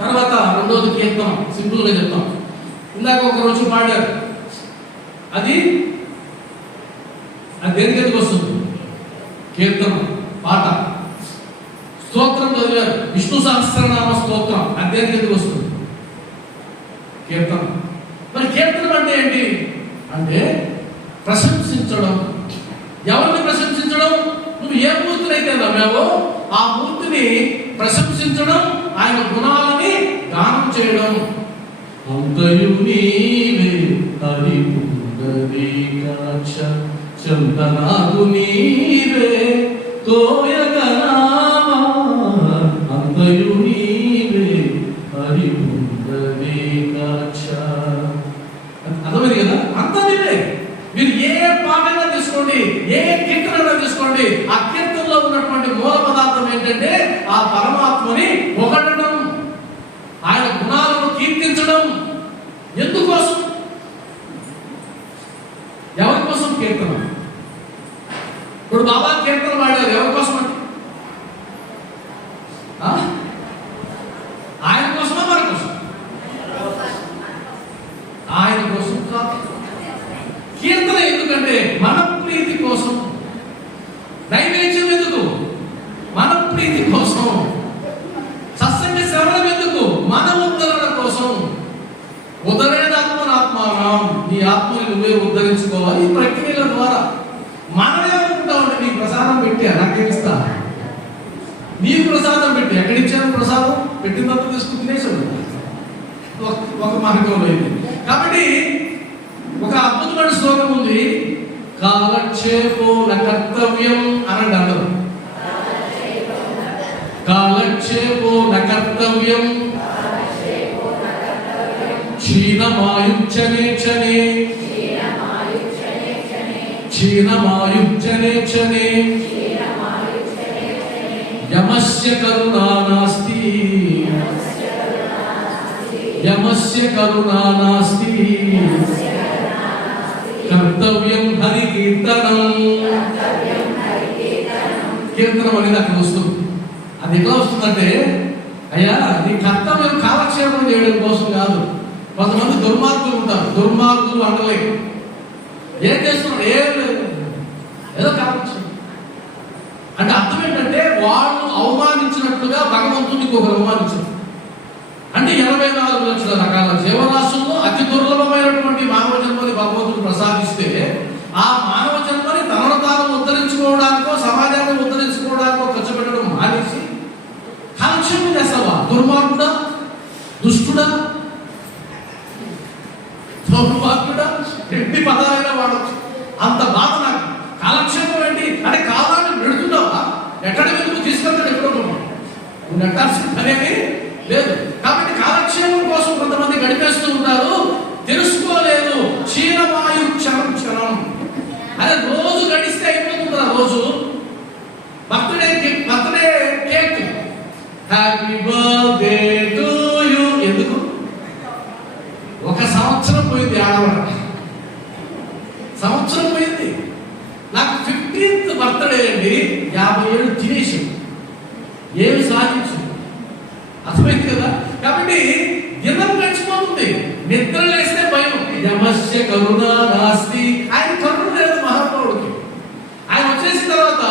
తర్వాత రెండోది కీర్తన. సింపుల్గా చెప్తాం. ఇందాక ఒక రోజు పాడారు, అది దేనికి ఎందుకు వస్తుంది? కీర్తన పాట. స్తోత్రం చదివారు, విష్ణు సహస్రనామ స్తోత్రం, అది దేనికి ఎందుకు వస్తుంది? కీర్తన. మరి కీర్తనం అంటే ఏంటి అంటే ప్రశంసించడం. ఎవరిని ప్రశంసించడం? నువ్వు ఏ మూర్తినైతే నమ్మావో ఆ మూర్తిని ప్రశంసించడం, ఆయన గుణాలని గానం చేయడం. అంతయు నీవే హరి పుండరీకాక్ష చందనాగు నీవే తోయగనామా, అంతయు నీవే హరి పుండరీకాక్ష. అర్థమైంది కదా? అంతా నీవే. మీరు ఏ పాటైనా తీసుకోండి, ఏ కీర్తన తీసుకోండి, ఆ కీర్తనలో ఉన్నటువంటి మూల పదార్థం ఏంటంటే ఆ పరమాత్మని పొగడడం, ఆయన గుణాలను కీర్తించడం. ఎందుకోసం? ఎవరి కోసం కీర్తన? ఇప్పుడు బాబా కీర్తన పాడారు, ఎవరి కోసం అంటే ఆయన కోసమా మన కోసం? ఆయన కోసం కాదు. కీర్తన ఎందుకంటే మన ప్రీతి కోసం. నైవేద్యం ఎందుకు? మన ప్రీతి కోసం. సత్సంగ శ్రవణం ఎందుకు? మన ఉద్ధరణ కోసం. ఉద్ధరేదాత్మనాత్మానం, నీ ఆత్మని నువ్వే ఉద్ధరించుకోవాలి ఈ ప్రక్రియల ద్వారా. మనమే అనుకుంటామంటే నీకు ప్రసాదం పెట్టి నాకేమిస్తా, నీకు ప్రసాదం పెట్టి ఎక్కడిచ్చాను? ప్రసాదం పెట్టినంత తీసుకుని తినేసాడు ఒక మార్గంలో ఇది. కాబట్టి ఒక అద్భుతమైన శ్లోకం ఉంది, కాలక్షేపో న కర్తవ్యం అనండి అందరూ. కాలక్షేపో న కర్తవ్యం క్షీణమాయుచ్చనే క్షణే, క్షీణమాయుచ్చనే క్షణే యమస్య కరుణా నాస్తి, యమస్య కరుణా నాస్తి కర్తవ్యం హరి కీర్తనం. కీర్తనం అనేది అక్కడ వస్తుంది. అది ఎట్లా వస్తుందంటే, అయ్యా నీ కర్తవ్యం కాలక్షేపం చేయడం కోసం కాదు. కొంతమంది దుర్మార్గులు ఉంటారు, దుర్మార్గులు అనలేదు. ఏం చేస్తున్నారు? ఏం లేదు, ఏదో కావచ్చు అంటే అర్థం ఏంటంటే వాళ్ళు అవమానించినట్లుగా భగవంతుడికి ఇంకొకరు అవమానించారు. అంటే 84 లక్షల రకాల జీవరాశుల్లో అతి దుర్లభమైనటువంటి మానవ జన్మని భగవంతుడు ప్రసాదిస్తే ఆ మానవ జన్మని తనను తాను ఉద్ధరించుకోవడానికో సమాజాన్ని ఉద్ధరించుకోవడానికో ఖర్చు పెట్టడం మానేసి కాలక్షేపం చేస్తావా? దుర్మార్గుడా, దుష్టుడా, దుర్మార్గుడా, ఎట్టి పదాలైనా వాడచ్చు. అంత బాధ నాకు. కాలక్షేపం ఏంటి అంటే కాలాన్ని పెడుతున్నావా? ఎక్కడ వెలుగు తీసుకెళ్తాడు? ఎక్కడో నువ్వు నెట్టాల్సిన పనేమి లేదు. కాబట్టి కాలక్షేపం కోసం కొంతమంది గడిపేస్తూ ఉంటారు, తెలుసుకోలేదు. క్షీణమాయు క్షణం క్షణం. అదే రోజు గడిస్తే అయిపోతుంది. ఆ రోజు birthday cake happy birthday to you ఎందుకు? ఒక సంవత్సరం పోయింది. ఆడవాడ సంవత్సరం పోయింది. నాకు 15th బర్త్డే అండి, 50 ఏళ్ళు తినేసి ఏమి సాధించు. అర్థమైంది కదా? కాబట్టి దినం గడిచిపోతుంది. నిద్ర లేస్తే భయం. యమస్య కరుణా నాస్తి, ఆయన కరుణ లేదు మహాత్ముడికి. ఆయన వచ్చేసిన తర్వాత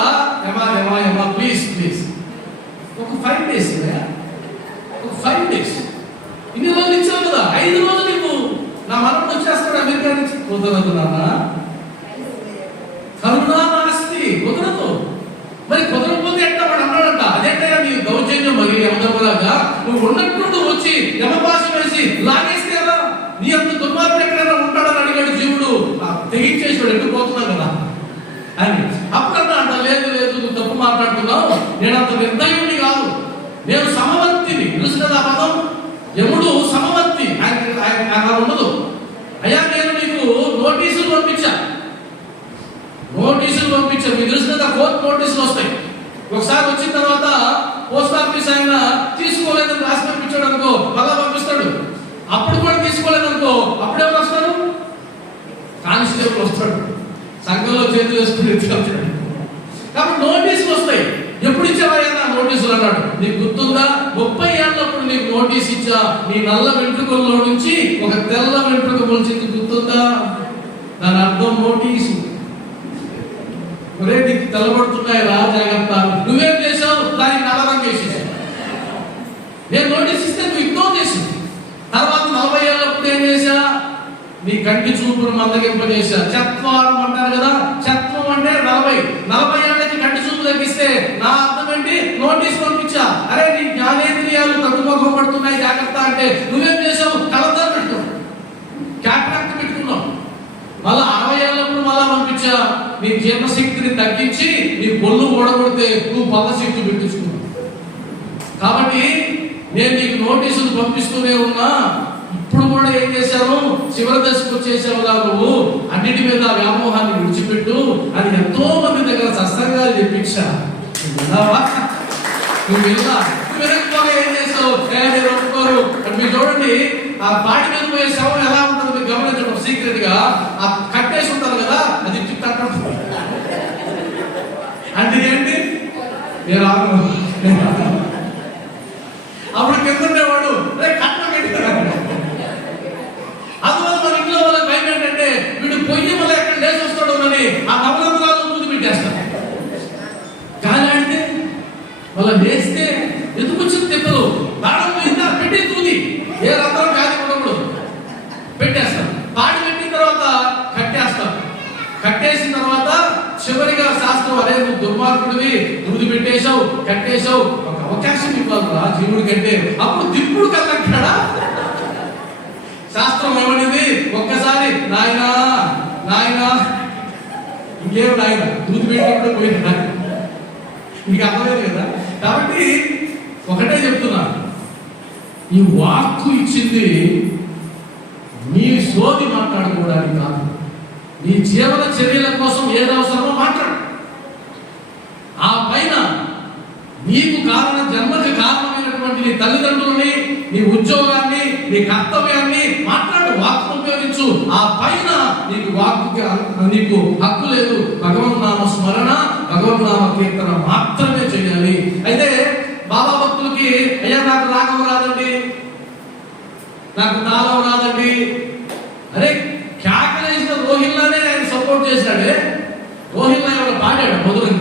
యమా యమా యమా ప్లీజ్ ప్లీజ్ ఒక 5 days, ఒక 5 days ఇన్ని రోజులు ఇచ్చావు కదా, 5 రోజులు నీకు నా మనకు వచ్చేస్తాడు అమెరికా నుంచి. కుదరదు నాన్న, కరుణా నాస్తి, కుదరదు. మరి కుదరకపోతే ఎట్లా? వాడు అన్నాడంట, అదేంటయ్యా నీ దౌర్జన్యం. మరి యమధర్మలాగా నువ్వు ఉన్నట్టు వచ్చి యమపాశం వేసి లాగేస్తే కదా, నీ అంత దుర్మార్గుడు ఎక్కడైనా ఉంటాడని అడిగాడు జీవుడు. తెగించేసాడు, ఎటు పోతున్నావు కదా అని. అప్పుడన్నా అంట, లేదు లేదు నువ్వు తప్పు మాట్లాడుతున్నావు, నేను అంత నిర్దయుడిని కాదు, నేను సమవర్తిని. తెలుసు కదా ఆ పదం? యముడు సమవర్తి, ఆయన అలా ఉండదు. అయ్యా నేను నీకు నోటీసులు పంపించా, మీకు తెలుసు కదా కోర్టు నోటీసులు వస్తాయి. ఒకసారి వచ్చిన తర్వాత పోస్ట్ ఆఫీస్ ఆయన తీసుకోలేదని రాసి పంపించాడు అనుకో, మళ్ళా పంపిస్తాడు. అప్పుడు కూడా తీసుకోలేదనుకో, అప్పుడేమో వస్తాడు, కానిస్టేబుల్ వస్తాడు, సంఘంలో చేతులు వేసుకుని ఎత్తుకెళ్తాడు. కాబట్టి నోటీసులు వస్తాయి. ఎప్పుడు ఇచ్చావా నోటీసులు అన్నాడు. నీకు గుర్తుందా? 30 ఏళ్ళప్పుడు నీకు నోటీస్ ఇచ్చా, నీ నల్ల వెంట్రుకల్లో నుంచి ఒక తెల్ల వెంట్రుక మొలిచింది, గుర్తుందా? దాని అర్థం నోటీసు. ఒరే నీకు తెల్లబడుతున్నాయి రా, జాగ్రత్త. నువ్వేం చేసావు? దానికి నల్ల రంగు వేసేసావు. నేను నోటీస్ ఇస్తే నువ్వు ఇగ్నోర్ చేసింది. తర్వాత 40 ఏళ్ళప్పుడు ఏం చేశా? నీ కంటి చూపును మందగింపజేశా. చత్వారం అంటారు కదా, చత్వం అంటే 40 ఏళ్ళకి కంటి చూపు తగ్గిస్తే నా అర్థం ఏంటి? నోటీస్ పంపించా, అరే నీ జ్ఞానేంద్రియాలు తగ్గుముఖం పడుతున్నాయి, జాగ్రత్త. అంటే నువ్వేం చేసావు? కలద్దాలు పెట్టుకున్నావు, క్యాట్రాక్ట్ పెట్టుకున్నావు. మళ్ళా 60 ఏళ్ళప్పుడు మళ్ళా పంపించా, నీ జీర్ణశక్తిని తగ్గించి నీ బొల్లు ఓడగొడితే నువ్వు పదశక్తి పెట్టించుకున్నావు. కాబట్టి నేను నీకు నోటీసులు పంపిస్తూనే ఉన్నా. ఇప్పుడు కూడా ఏం చేశాను? చివరి దశకు వచ్చేసావుగా నువ్వు, అన్నిటి మీద వ్యామోహాన్ని విడిచిపెట్టు అని ఎంతో మంది దగ్గర సత్సంగాలు చెప్పించా. నువ్వు వినకపోతే ఏం చేసావు? మీరు ఒప్పుకోరు. మీరు చూడండి, ఆ పాటి మీద పోయే శవం ఎలా ఉంటుందో మీరు గమనించడం. సీక్రెట్ గా ఆ కట్టేసి ఉంటారు కదా, అది అంటే ఏంటి? నేను అప్పుడు కింద ఉండేవాడు కట్ట కట్టారు. అందువల్ల మన ఇంట్లో వాళ్ళకి భయం ఏంటంటే వీడు పొయ్యి మళ్ళీ ఎక్కడ లేచి వస్తాడు అని ఆ నవరంధ్రాలు ముందు పెట్టేస్తాడు. గాలి ఆడితే మళ్ళీ లేస్తే ఎందుకు వచ్చింది తిప్పలు, దాడం పోయిందా పెట్టి తూది, ఏ రంధ్రం గాలి ఉండకూడదు, పెట్టేస్తాం. పాడి పెట్టిన తర్వాత కట్టేస్తాం. కట్టేసిన తర్వాత చివరిగా శాస్త్రం, అరే నువ్వు దుర్మార్గుడివి, దూది పెట్టేశావు, కట్టేశావు, ఒక అవకాశం ఇవ్వాలరా జీవుడి కంటే. అప్పుడు దిప్పుడు కదంటాడా? శాస్త్రం ఏమనేది? ఒక్కసారి నాయనా నాయనా, ఇంకేం నాయన, దూది పెట్టినప్పుడు పోయింది, నీకు అర్థమైంది కదా. కాబట్టి ఒకటే చెప్తున్నా, ఈ వాక్కు ఇచ్చింది నీ సోది మాట్లాడుకోవడానికి కాదు, నీ జీవన చర్యల కోసం ఏది అవసరమో మాట్లాడు. ఆ పైన నీకు జన్మకి కారణమైనటువంటి నీ తల్లిదండ్రులని, నీ ఉద్యోగాన్ని, నీ కర్తవ్యాన్ని మాట్లాడు, వాక్కును ఉపయోగించు. ఆ పైన నీకు హక్కు లేదు. భగవన్నామ స్మరణ, భగవన్నామ కీర్తన మాత్రమే చేయాలి. అయితే బాబా భక్తులకి, అయ్యా నాకు రాగం రాదండి, నాకు తాళం రాదండి, అరే కేకలేసిన రోహిల్లానే ఆయన సపోర్ట్ చేశాడే. రోహిల్లా ఎవరు పాడాడు మొదలు,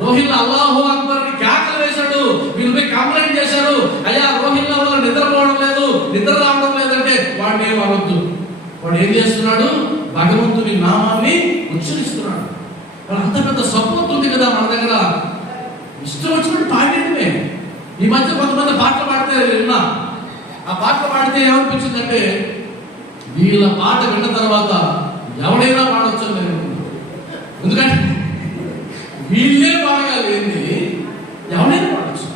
రోహిల్లా అల్లాహు అక్బర్ ని కేకలు వేశాడు. వీళ్ళు పోయి కంప్లైంట్ చేశారు, అయ్యా రోహిల్లా వల్ల నిద్రపోవడం లేదు, నిద్ర రావడం లేదంటే వాడిని ఏం అనొద్దు. వాడు ఏం చేస్తున్నాడు? భగవంతుని నామాన్ని ఉచ్చరిస్తున్నాడు. వాడు అంత పెద్ద సపోర్ట్ ఉంది కదా మన దగ్గర, ఇష్టం వచ్చినట్టు పాడేయడమే. ఈ మధ్య కొంతమంది పాటలు పాడితే విన్నా, ఆ పాటలు పాడితే ఏమనిపించిందంటే, వీళ్ళ పాట విన్న తర్వాత ఎవడైనా పాడొచ్చు అని నేను, ఎందుకంటే వీళ్ళే పాడగలిగింది, ఎవడైనా పాడచ్చు,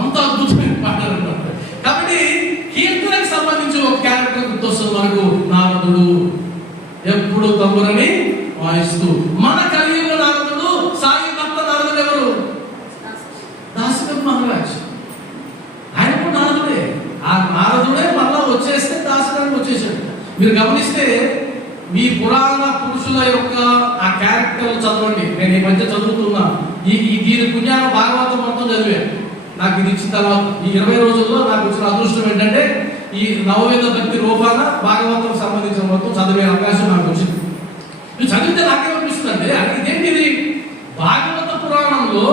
అంత అద్భుతమైన పాడారన్నమాట. కాబట్టి కీర్తనకు సంబంధించి ఒక క్యారెక్టర్ గుర్తొస్తుంది మనకు, నారదుడు ఎప్పుడు తమ్మురని వాయిస్తూ. మన కలియుగ నారదుడు, సాయి భక్త నారదుడు ఎవరు? దాసగం మహారాజ్. ఆయన కూడా నారదుడే. ఆ నారదుడే మళ్ళా వచ్చేస్తే దాసగానికి వచ్చేసాడు. మీరు గమనిస్తే మీ పురాణ పురుషుల యొక్క ఆ క్యారెక్టర్లు చదవండి. నేను ఈ మధ్య చదువుతున్నా, దీని పుణ్యాన భాగవతం మొత్తం చదివాను. నాకు ఇది ఇచ్చిన తర్వాత ఈ 20 రోజుల్లో నాకు వచ్చిన అదృష్టం ఏంటంటే, ఈ నవవేద భక్తి రూపాన భాగవతం సంబంధించిన మొత్తం చదివే అవకాశం నాకు వచ్చింది. ఇది చదివితే నాకేమనిపిస్తుంది అంటే, ఇదేంటిది భాగవత పురాణంలో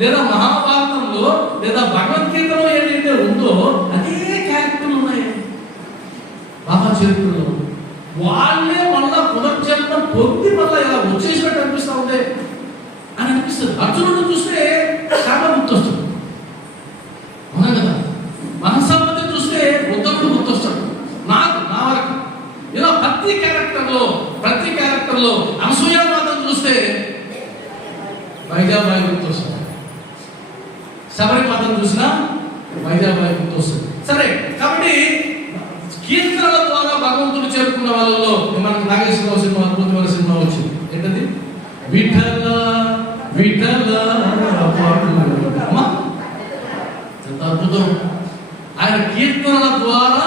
లేదా మహాభారతంలో లేదా భగవద్గీతలో ఏదైతే ఉందో అదే క్యారెక్టర్లు ఉన్నాయి బాబా చరిత్రలో. వాళ్ళే మళ్ళా పునర్జన్మ పొంది మళ్ళా ఇలా వచ్చేసినట్టు అనిపిస్తూ ఉంటే అని అనిపిస్తుంది. అర్జునుడు చూస్తే చాలా గుర్తొస్తుంది, అవునా కదా. మనసమ్మతి చూస్తే ఉత్తముడు గుర్తొస్తాడు. నా వరకు ఇలా ప్రతి క్యారెక్టర్లో అనసూయామాతను చూస్తే వైజాబాయి గుర్తొస్తుంది, శబరిమాతను చూసినా వైజాబాయి గుర్తొస్తుంది. సరే, కాబట్టి కీర్తనల ద్వారా భగవంతుడు చేరుకున్న వాళ్ళలో మనకు నాగేశ్వరరావు సినిమా, అద్భుతమైన సినిమా వచ్చింది. ఏంటది? విఠల విఠల. ఎంత అద్భుతం! ఆయన కీర్తనల ద్వారా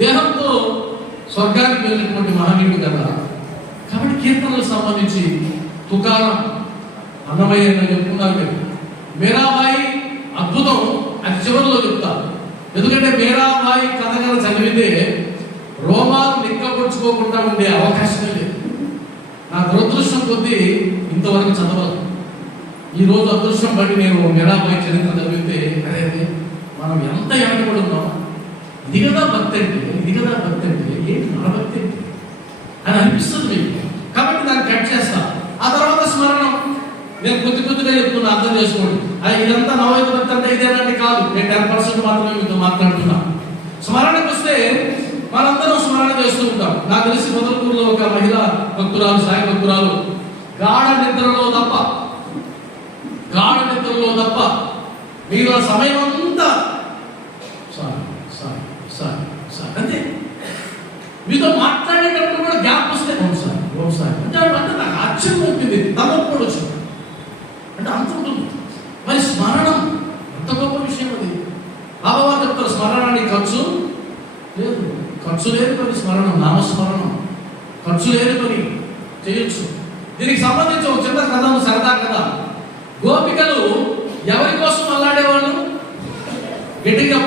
దేహంతో స్వర్గానికి వెళ్ళినటువంటి మహనీయుడు కదా. కాబట్టి కీర్తనలకు సంబంధించి తుకారం, అన్నమయ్య చెప్పుకున్నారు మీరు, మీరాబాయి అద్భుతం, అది చివరిలో చెప్తారు. ఎందుకంటే మీరాబాయి కథ కథ చదివితే రోమాలు నిక్కపరుచుకోకుండా ఉండే అవకాశమే లేదు. నా దురదృష్టం కొద్దీ ఇంతవరకు చదవాలి. ఈరోజు అదృష్టం బట్టి నేను మీరాబాయి చరిత్ర చదివితే అరే మనం ఎంత వెనకబడి ఉన్నాం, ఇది కదా భక్తి అంటే, ఇది కదా భక్తి అంటే, ఏంటి మన భక్తి అంటే అని అనిపిస్తుంది మీకు. కాబట్టి దాన్ని కట్ చేస్తా. ఆ తర్వాత స్మరణం నేను కొద్దిగా చెప్తున్నా, అర్థం చేసుకోండి. ఇదంతా నవైత భక్తి అంటే ఇదేనంటే కాదు, నేను 10% మాత్రమే మీతో మాట్లాడుతున్నా. స్మరణకు వస్తే మనందరం స్మరణ చేస్తూ ఉంటాం. నాకు తెలిసి మొదలూరులో ఒక మహిళా భక్తురాలు, సాయి భక్తురాలు గాఢ నిద్రలో తప్ప మీరు ఆ సమయం అంతా అంతే. మీతో మాట్లాడేటప్పుడు కూడా గ్యాప్ వస్తే ఒకసారి అంటే నాకు ఆశ్చర్యం ఉంటుంది. తమప్పుడు వచ్చింది అంటే అంత ఉంటుంది. మరి స్మరణం ఎంత గొప్ప విషయం అది. బాబావారు చెప్తారు స్మరణానికి ఖర్చు లేదు పని. స్మరణం నామస్మరణం ఖర్చు లేని పని చేయొచ్చు. దీనికి సంబంధించి ఒక చిన్న కథ, సరదా కథ. గోపికలు ఎవరి కోసం అల్లాడేవాళ్ళు? గట్టిగా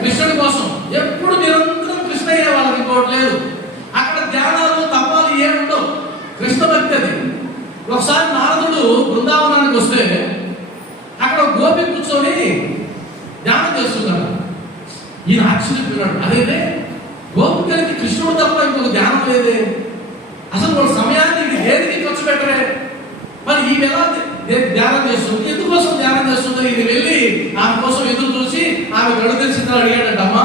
కృష్ణుడి కోసం. ఎప్పుడు నిరంతరం కృష్ణయ్య వాళ్ళకి ఇంకోట్లేదు. అక్కడ ధ్యానాలు తపాలు ఏముండవు, కృష్ణ భక్తి అది. ఒకసారి నారదుడు బృందావనానికి వస్తే అక్కడ గోపి కూర్చొని ధ్యానం చేస్తున్నాడు. ఈయన ఆశ్చర్యపోయాడు, అదేనే గోపికలకి కృష్ణుడు తప్ప ఇంకొక ధ్యానం లేదే, అసలు ఒక సమయాన్ని ఇది దేనికి ఖర్చు పెట్టరే, మరి ఈ ఎలా ధ్యానం చేస్తుంది, ఎందుకోసం ధ్యానం చేస్తుంది? ఇది వెళ్ళి ఆమె కోసం ఎదురు చూసి ఆమె కళ్ళు తెలిసిన అడిగాడంట, అమ్మా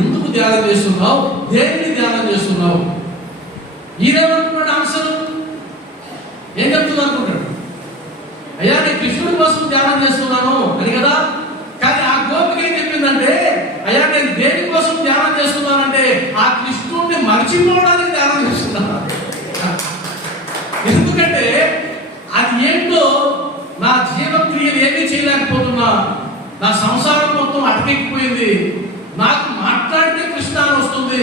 ఎందుకు ధ్యానం చేస్తున్నావు, దేనిని ధ్యానం చేస్తున్నావు? ఈయనేమంటున్నాడు ఆన్సర్, ఏం చెప్తుంది అనుకుంటాడు? అయ్యా నేను కృష్ణుడి కోసం ధ్యానం చేస్తున్నాను అని కదా. కానీ ఆ గోపిక ఏం చెప్పిందంటే, అయ్యా నేను దేనికోసం ధ్యానం చేస్తున్నానంటే ఆ కృష్ణుడిని మర్చిపోవడానికి ధ్యానం చేస్తున్నాను. ఎందుకంటే అది ఏంటో, నా జీవక్రియలు ఏమీ చేయలేకపోతున్నా, నా సంసారం మొత్తం అటకెక్కిపోయింది, నాకు మాట్లాడితే కృష్ణ అని వస్తుంది,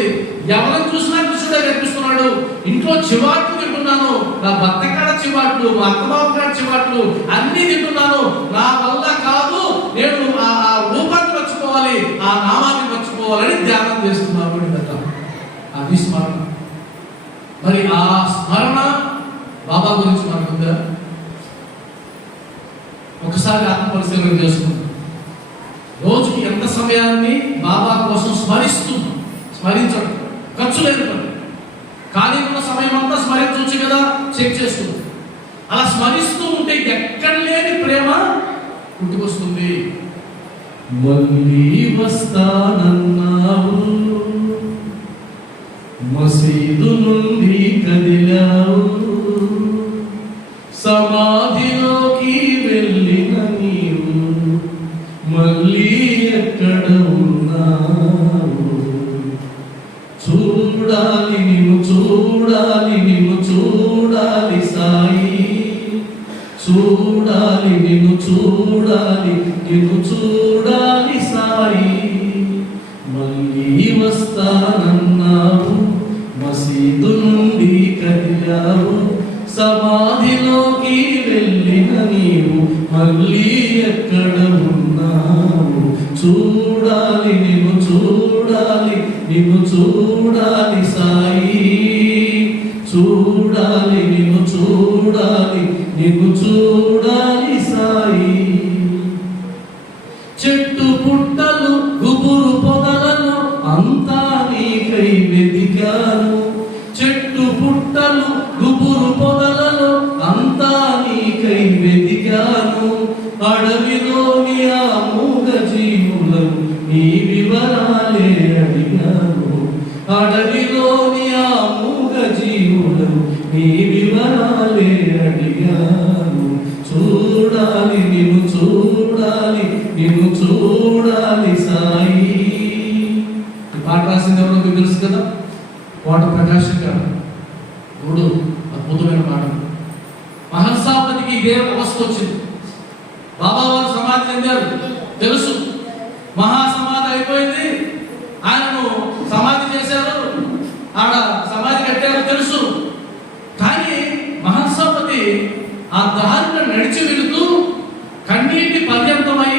ఎవరిని చూసినా కృష్ణుడే కనిపిస్తున్నాడు, ఇంట్లో చివాట్లు తింటున్నాను, నా భర్త కాడ చివాట్లు, మా అత్తమావ కాడ చివాట్లు అన్ని తింటున్నాను, నా వల్ల కాదు, నేను ఆ రూపాన్ని మర్చిపోవాలి, ఆ నామాన్ని మర్చిపోవాలని ధ్యానం చేస్తున్నాను. అది స్మరణ. మరి ఆ స్మరణ బాబా గురించి మనకుందా? ఒకసారి ఆత్మ పరిశీలన చేసుకుందాం. రోజుకి ఎంత సమయాన్ని బాబా కోసం స్మరించడం ఖర్చు లేదు పని. ఖాళీ ఉన్న సమయం అంతా స్మరించవచ్చు కదా, చెక్ చేసుకుందాం. అలా స్మరిస్తూ ఉంటే ఎక్కడ లేని ప్రేమ పుట్టుకొస్తుంది. మళ్ళీ వస్తానన్నావు, మసీదు నుండి కదిలావు, సమాధిలోకి వెళ్ళిన నీవు మళ్ళీ ఎక్కడ ఉన్నావు? చూడాలి నిన్ను చూడాలి, నిన్ను చూడాలి సాయి, చూడాలి నిన్ను చూడాలి, నిన్ను చూడాలి సాయి. మళ్ళీ వస్తానన్నావు, మసీదు నుండి కదిలావు, సమాధిలోకి వెళ్ళిన నీవు మళ్ళీ ఎక్కడ ఉన్నావు? చూడాలి నిన్ను చూడాలి, నిన్ను చూడాలి సాయి, చూడాలి నిన్ను చూడాలి, నిన్ను చూడాలి సాయి. చెట్టు పుట్టలు గుబురు పొదలను అంతా నీకై వెతికాను, చెట్టు పుట్టలు గుబురు పొదలలో అంతా నీకై వెతికాను, అడవిలోని ఆ మూగ జీవులను నీ వివరాలే అడిగాను, అడవిలోని ఆ మూగ జీవులను నీ వివరాలే అడిగాను. చూడాలి నిన్ను చూడాలి, నిన్ను చూడాలి సాయి. ఈ పాట రాసింది ఎవరో మీకు తెలుసు కదా, కోట ప్రకాశం గారు. మూడు అద్భుతమైన పాట. మహర్షాపతికి ఇదే అవస్థ వచ్చింది. బాబా వారు సమాధి చెందారు తెలుసు, మహాసమాధి అయిపోయింది, ఆయనను సమాధి చేశారు, ఆడ సమాధి కట్టారు తెలుసు. కానీ మహర్షాపతి ఆ దారిలో నడిచి వెళుతూ కన్నీటి పర్యంతమై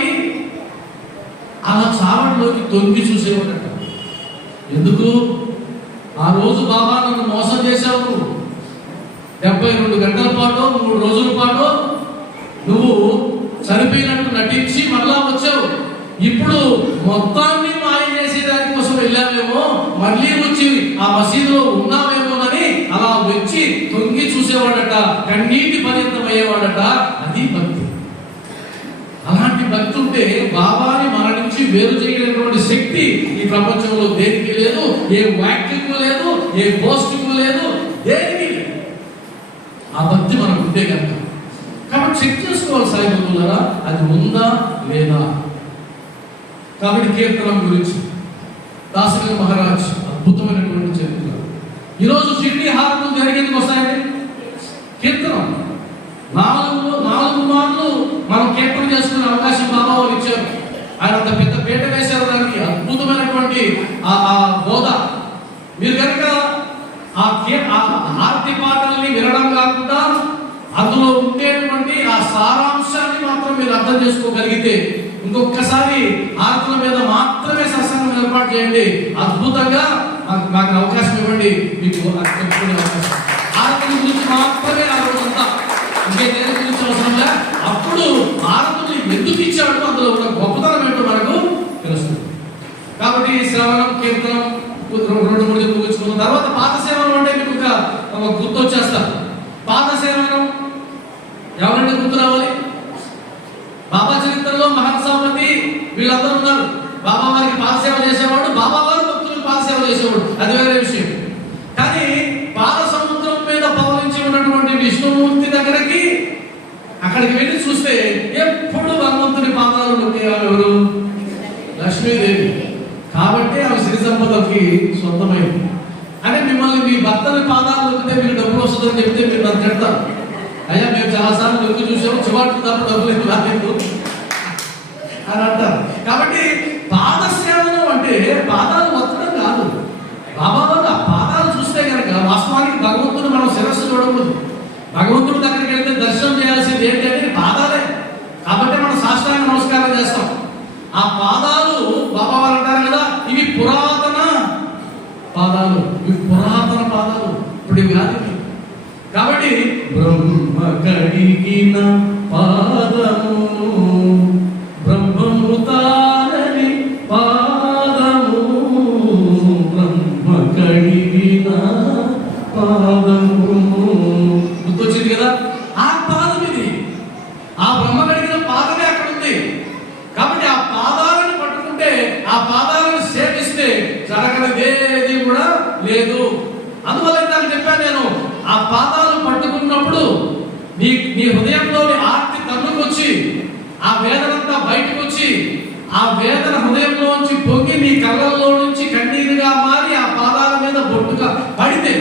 అలా చావడం హార్ట్లోకి తొంగి చూసేవాడట. ఎందుకు? ఆ రోజు బాబా నన్ను మోసం చేశావు, 72 గంటల పాటు 3 రోజుల పాటు నువ్వు చనిపోయినట్టు నటించి మళ్ళా వచ్చావు. ఇప్పుడు మొత్తాన్ని మాయ చేసే దానికోసం వెళ్ళావేమో, మళ్ళీ వచ్చి ఆ మసీదులో ఉన్నావేమోనని అలా వచ్చి తొంగి చూసేవాడట, కన్నీటి పర్యంతమయ్యేవాడట. అది భక్తి. అలాంటి భక్తి ఉంటే బాబాని మన నుంచి వేరు చేయలేనటువంటి శక్తి ఈ ప్రపంచంలో దేనికి లేదు. ఏ వాక్యము లేదు, ఏ పోస్టింగ్ లేదు, దేనికి లేదు. ఆ భక్తి మనకు ఉంటే కనుక. కాబట్టి చెక్ చేసుకోవాలి సాయిబాబులారా, అది ఉందా లేదా. కాబట్టి కీర్తనం గురించి దాసరి మహారాజ్ అద్భుతమైనటువంటి చరిత్ర. ఈరోజు షిర్డీ హారతులు జరిగేందుకు వస్తాయండి. కీర్తనం 4 మార్లు మనం కీర్తన చేసుకునే అవకాశం బాబా వారు ఇచ్చారు. ఆయన అంత పెద్ద పీట వేశారు దానికి. అద్భుతమైనటువంటి ఆ బోధ. మీరు కనుక ఆ ఆర్తి పాటల్ని వినడం కాకుండా అందులో ఉండేటువంటి ఆ సారాంశాన్ని మాత్రం మీరు అర్థం చేసుకోగలిగితే, ఇంకొకసారి ఆర్తుల మీద మాత్రమే సత్సంగం ఏర్పాటు చేయండి. అద్భుతంగా మాకు అవకాశం ఇవ్వండి. మీకు చెప్పుకునే అవకాశం ఆర్తుల గురించి మాత్రమే ఆ రోజంతా, ఇంకే దేని గురించి అవసరంగా. అప్పుడు ఆరతుల్ని ఎందుకు ఇచ్చాడు, అందులో ఉన్న గొప్పతనం ఏంటో మనకు తెలుస్తుంది. కాబట్టి శ్రవణం, కీర్తనం 2-3 ముగించుకున్న తర్వాత పాత సేవనం అంటే మీకు ఒక గుర్తు వచ్చేస్తారు. పాత సేవనం ఎవరంటే గుర్తు రావాలి? బాబా చరిత్రలో మహాత్సాపతి వీళ్ళందరూ ఉన్నారు. బాబా వారికి పాద సేవ చేసేవాడు, బాబా వారు భక్తులకు పాద సేవ చేసేవాడు, అది వేరే విషయం. కానీ పాద సముద్రం మీద పవలించి ఉన్నటువంటి విష్ణుమూర్తి దగ్గరికి అక్కడికి వెళ్ళి చూస్తే ఎప్పుడు భగవంతుని పాదాలు నొక్కేవారు ఎవరు? లక్ష్మీదేవి. కాబట్టి ఆమె సిరి సంపదకి సొంతమైంది. అంటే మిమ్మల్ని మీ భర్తని పాదాలు నొక్కితే మీకు డబ్బులు వస్తుందని చెప్తే మీరు నన్ను చెప్తారు, అయ్యా మేము చాలాసార్లు నొక్కి చూసాము, చివాట్లు తప్ప డబ్బులు ఎక్కువ రాలేదు అని అంటారు. కాబట్టి పాద సేవనం అంటే పాదాలు వత్తడం కాదు. బాబా వారు ఆ పాదాలు చూస్తే కనుక వాస్తవానికి భగవంతుని మనం శిరస్సు చూడకూడదు. భగవంతుడి దగ్గరికి వెళ్తే దర్శనం చేయాల్సింది ఏంటంటే పాదాలే. కాబట్టి మనం సాష్టాంగ నమస్కారం చేస్తాం. ఆ పాదాలు బాబా వారు అంటారు కదా, ఇవి పురాతన పాదాలు, ఇవి పురాతన పాదాలు, ఇప్పుడు ఇవి కాదు. కాబట్టి బ్రహ్మ కడిగిన పాదము, బ్రహ్మము తారని పాదము, బ్రహ్మ కడిగిన పాదము. గుర్తొచ్చింది కదా, ఆ పాదం ఇది. ఆ బ్రహ్మ కడిగిన పాదమే అక్కడ ఉంది. కాబట్టి ఆ పాదాలను పట్టుకుంటే, ఆ పాదాలను సేవిస్తే జరగనిదేది కూడా లేదు. అందువల్ల నాకు చెప్పాను నేను, ఆ పాదాలు పట్టుకున్నప్పుడు నీ హృదయంలోని ఆర్తి తన్నుకొచ్చి, ఆ వేదనంతా బయటకు వచ్చి, ఆ వేదన హృదయంలోంచి పొంగి నీ కళ్ళల్లో నుంచి కన్నీరుగా మారి ఆ పాదాల మీద బొట్టుగా పడితే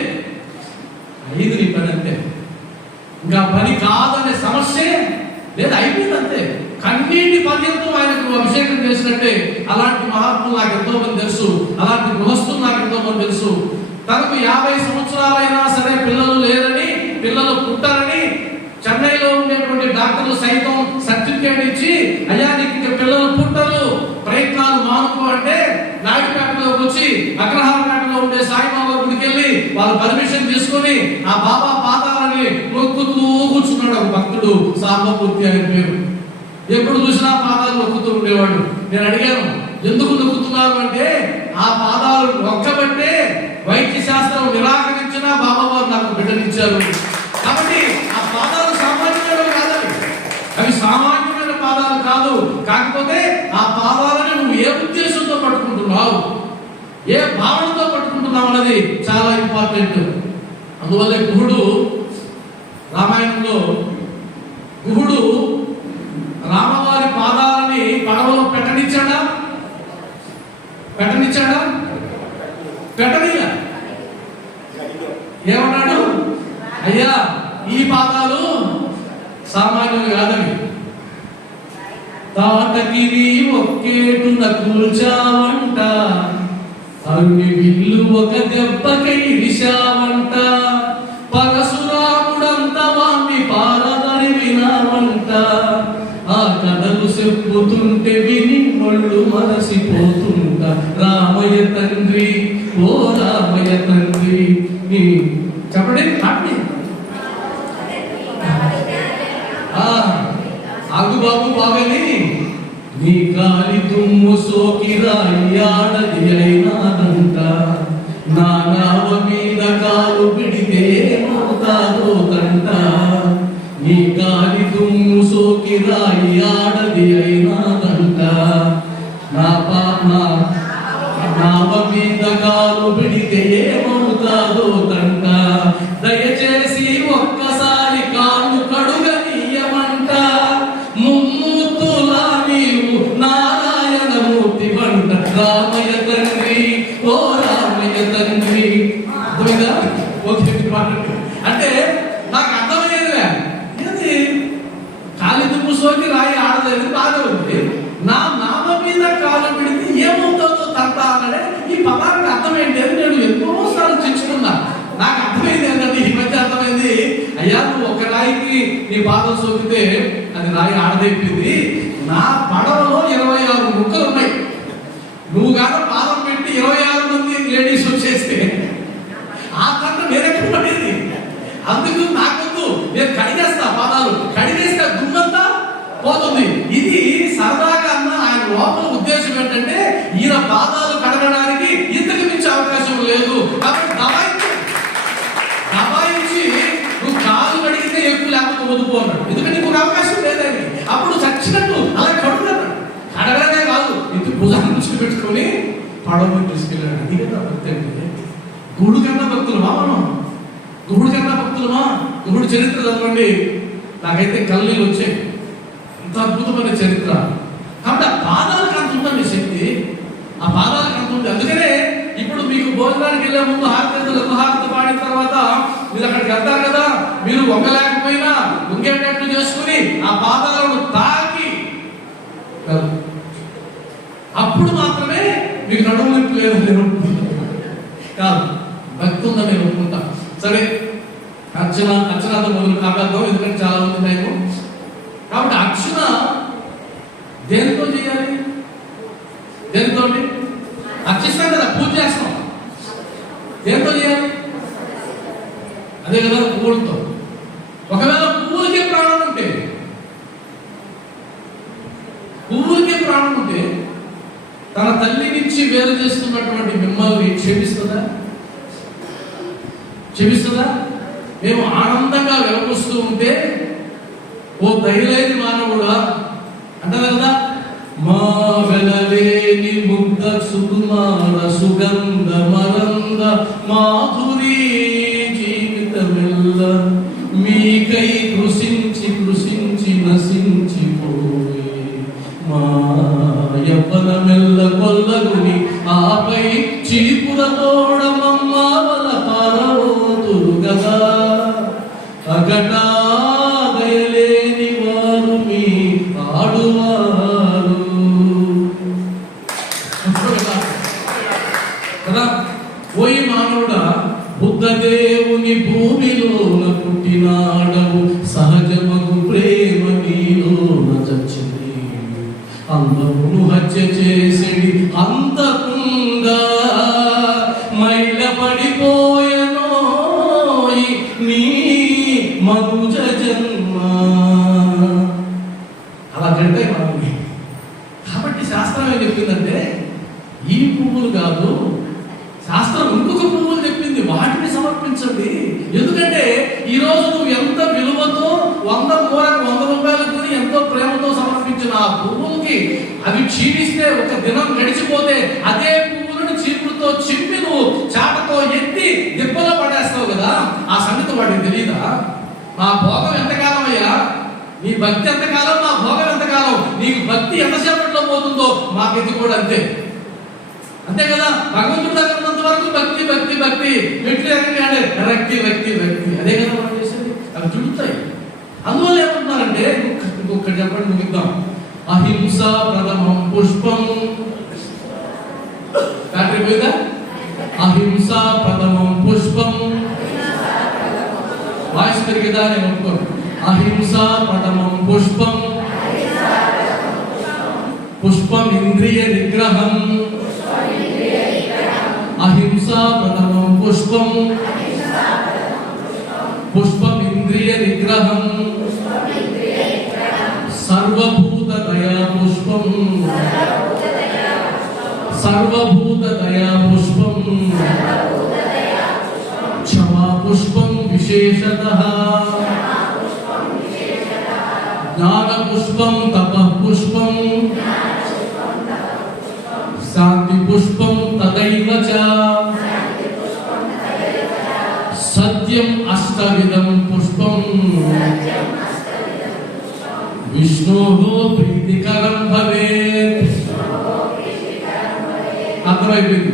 అయింది నీ పని. అంతే, ఇంకా పని కాదనే సమస్య లేదా, అయిపోయింది అంతే. కన్నీటి పర్యంతం ఆయనకు అభిషేకం చేసినట్టే. అలాంటి మహాత్ములు నాకు ఎంతో మంది తెలుసు, అలాంటి గృహస్థులు నాకు ఎంతో మంది తెలుసు. తనకు 50 సంవత్సరాలైనా సరే పిల్లలు లేరని, పిల్లలు పుట్టారని చెన్నైలో ఉండేటువంటి డాక్టర్లు సైతం సర్టిఫికేట్ ఇచ్చి, అయ్యా నీకు ఇంకా పిల్లలు పుట్టరు, ప్రయత్నాలు మానుకో అంటే, నాయుడుపేటలోకి వచ్చి అగ్రహారపేటలో ఉండే సాయిబాబా గుడికి వెళ్ళి వాళ్ళు పర్మిషన్ తీసుకొని ఆ బాబా పాదాలని నొక్కుతూ కూర్చున్నాడు ఒక భక్తుడు, సాంబమూర్తి అనే పేరు. ఎప్పుడు చూసినా పాదాలు నొక్కుతూ ఉండేవాడు. నేను అడిగాను, ఎందుకు నొక్కుతున్నారు అంటే, ఆ పాదాలు నొక్కబట్టే వైద్య శాస్త్రం నిరాకరించినా బాబా వారు నాకు బిడ్డనిచ్చారు. కాబట్టి ఆ పాదాలు సామాన్యమైన కాదు, అవి సామాన్యమైన పాదాలు కాదు. కాకపోతే ఆ పాదాలను నువ్వు ఏ ఉద్దేశంతో పట్టుకుంటున్నావు, ఏ భావనతో పట్టుకుంటున్నావు అన్నది చాలా ఇంపార్టెంట్. అందువల్ల గుహుడు రామాయణంలో గుహుడు రామవారి పాదాలని పడవలో పెట్టనిచ్చాడా? పెట్టనీయ. ఏమన్నాడు? అయ్యా ఈ పాదాలు సామాన్యులు కాదని, తాటకిని ఒక్కేటున కూల్చావంట, అరుని విల్లు ఒక దెబ్బకై విశావంట, పరశురాముడంత వాణ్ణి పారదని వినావంట, ఆ కథలు చెప్పుతుంటే విని ఒళ్ళు మరసిపో పోతుంటా రామయ్య తండ్రి, ఓ రామయ్య తండ్రి. చెప్పండి ఆగు బాబు బాగని, నీ కాలి తుమ్ము సోకిరాయి ఆడది అయినాదంట, నా నావ మీద కాలు పిడితే మోతాదో తంట. నీ కాలి తుమ్ము సోకిరాయి ఆడది అయినాదంట, నావ మీద కాలు పిడితే ఏమవుతాదో తంట. దయచేసి ఒక్కసారి కాళ్ళు కడుగనీయమంట, ముమ్మూర్తులా నీవు నారాయణమూర్తి వంట. రామయ్య తండ్రి, ఓ రామయ్య తండ్రి. అంటే నాకు అర్థమయ్యేదిలే, ఏంది కాలి తుమ్ము సోకి రాయి ఆడలేదు బాగా ఉంది, నా నామ మీద కాలు పెడితే ఏమవుతుందో తంట అన్నదే ఈ పదానికి అర్థం ఏంటి అని నేను ఎన్నోసార్లు చర్చించుకున్నా. నాకు అర్థమైంది ఏంటంటే ఈ మధ్య అర్థమైంది, అయ్యా నువ్వు ఒక రాయికి నీ పాదం సోకితే అది రాయి ఆడదైపోయింది, నా పడవలో 26 ముక్కలు ఉన్నాయి, నువ్వు కాదు పాదం పెట్టి 26 మంది లేడీస్ వచ్చేస్తే ఆ తంట నేనెక్కడ పడేది. అందుకు నాకొద్దు, నేను కడిగేస్తా, పాదాలు కడిగేస్తే దుమ్మంతా పోతుంది. ఇది సరదాగా అన్న ఆయన లోపల ఉద్దేశం ఏంటంటే ఈయన పాదాలు కడగడానికి ఇంతకు మించి అవకాశం లేదు కాబట్టి దబాయించి నువ్వు కాలు కడిగితే ఎక్కువ లేకపోతే వదుపు అన్నాడు. ఎందుకంటే నీకు అవకాశం లేదండి. అప్పుడు చచ్చినట్టు అలా కడుగున్నాడు. కడగడమే కాదు, ఇంటి భుజాన్ని నుంచి పెట్టుకొని పడవ తీసుకెళ్ళాడు. అది కదా భక్తి అంటే. గుడు కన్నా భక్తులమా మనం? గుడు కన్నా భక్తులమా? గుడు చరిత్ర చదవండి, నాకైతే కళ్ళీలు వచ్చాయి. ఎంత అద్భుతమైన చరిత్ర. కాబట్టి ఆ పాదాలకు అంత ఉందండి శక్తి, ఆ పాదాలకు అంత ఉంది. అందుకనే ఇప్పుడు మీకు భోజనానికి వెళ్ళే ముందు హారతి పాడిన తర్వాత మీరు అక్కడికి వెళ్తారు కదా, మీరు వంగలేకపోయినా వంగేటట్టు చేసుకుని ఆ పాదాలను తాకి అప్పుడు మాత్రమే మీకు నడుము నొప్పి లేదని కాదు, భక్తి ఉందని నేను ఒప్పుకుంటా. సరే, అర్చనతో మొదలు కాపాడదాం, ఎందుకంటే చాలా మంది టైము. కాబట్టి అర్చన దేనితో చేయాలి? దేనితో అర్చిస్తాం కదా, పూజ చేస్తాం, దేనితో చేయాలి? అదే కదా, పువ్వులతో. ఒకవేళ పువ్వులకే ప్రాణం ఉంటే తన తల్లి నుంచి వేరు చేస్తున్నటువంటి మిమ్మల్ని క్షమిస్తుందా? మేము ఆనందంగా వెలకొస్తూ ఉంటే, ఓ దయలేని మానవుడా అంటారు కదా, మా వెలలేని ముగ్ధ సుకుమార సుగంధ మరంద మాధురీ జీవితమెల్ల మీకై కృషించి నశించిపోయి మా యవ్వనమెల్ల కొల్లగుని ఆపై చీపురతోడ మమ్మవల పారవోతురు గదా అగటా దయలేని వారు మీ ఆడువారు కదా. పోయి మానవుడా, బుద్ధదేవుని భూమిలోన పుట్టినాడవు, సహజమగు ప్రేమ నీలోన చచ్చింది, అందమును హత్య చేసేది అంతకుండా మైల పడిపోయెనో నీ మనుజ జన్మ. అలా గంటే మనకి. కాబట్టి శాస్త్రం ఏం చెప్పిందంటే, ఈ పువ్వులు కాదు, శాస్త్రం ఇంకొక పువ్వులు చెప్పింది, వాటిని సమర్పించండి. ఎందుకంటే ఈరోజు నువ్వు ఎంత విలువతో 100 రూపాయలకు ఎంతో ప్రేమతో సమర్పించిన ఆ పువ్వులకి అవి క్షీణిస్తే, ఒక దినం గడిచిపోతే అదే పువ్వులను చీపురుతో చింపి నువ్వు చాటతో ఎత్తి దిబ్బలో పడేస్తావు కదా. ఆ సంగతి వాడికి తెలియదా? మా భోగం ఎంతకాలం అయ్యా, నీ భక్తి ఎంతకాలం, మా భోగం ఎంతకాలం. నీకు భక్తి ఎంతసేపట్లో పోతుందో మాకెత్తి కూడా అంతే కదా. భగవంతుడు దగ్గర ఉన్నంత వరకు భక్తి మెట్లు ఎక్కడే వ్యక్తి అదే కదా మనం చేసేది. అవి చుడుతాయి. అందువల్ల ఏమంటున్నారంటే, ఇంకొకటి చెప్పండి ముగిద్దాం. అహింస ప్రథమం పుష్పం. బ్యాటరీ పోయిందా? అహింస ప్రథమం పుష్పం. వాయిస్ పెరిగేదా? నేను ఒప్పుకోను. అహింస ప్రథమం పుష్పం, పుష్పం పుష్పమింద్రియ నిగ్రహం అహింసా ప్రథమం పుష్పం పుష్పమింద్రియ నిగ్రహం సర్వభూత దయా పుష్పం సర్వభూత దయా పుష్పం క్షమా పుష్పం విశేషతః జ్ఞాన పుష్పం తపః పుష్పం శాంతి పుష్పం తదైవ చ సత్యం అష్టవిధం పుష్పం విష్ణోః ప్రీతికరం భవేత్. అర్థమైపోయింది.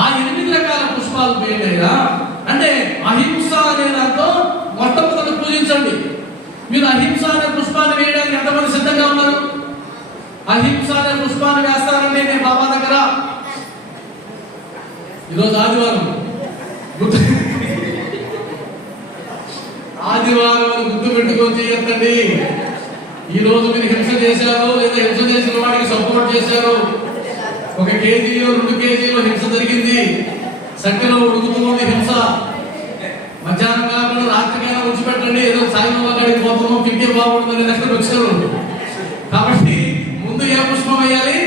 ఆ 8 రకాల పుష్పాలు పేర్లేదా అంటే అహింస అనే దాంతో మొట్టమొదట పూజించండి. మీరు అహింస అనే పుష్పాన్ని వేయడానికి ఎంతమంది సిద్ధంగా ఉన్నారు? అహింస అనే పుష్పాన్ని వేస్తారండి నేను బాబా దగ్గర. ఈరోజు ఆదివారం గుర్తు పెట్టుకొని చేయొద్దండి. ఈ రోజు మీరు హింస చేశారు లేదా హింస చేసిన వాడికి సపోర్ట్ చేశారు. 1 కేజీలో 2 కేజీలో హింస జరిగింది. సంఖ్యలో ఉడుకుతుంది హింస. మధ్యాహ్నం కాకుండా రాత్రికైనా ఉంచిపెట్టండి. ఏదో సాయిబాబా గారికి పోతున్నాం తింటే బాగుంటుందని లెక్కలు వచ్చారు. కాబట్టి ముందు ఏ పుష్పం వేయాలి?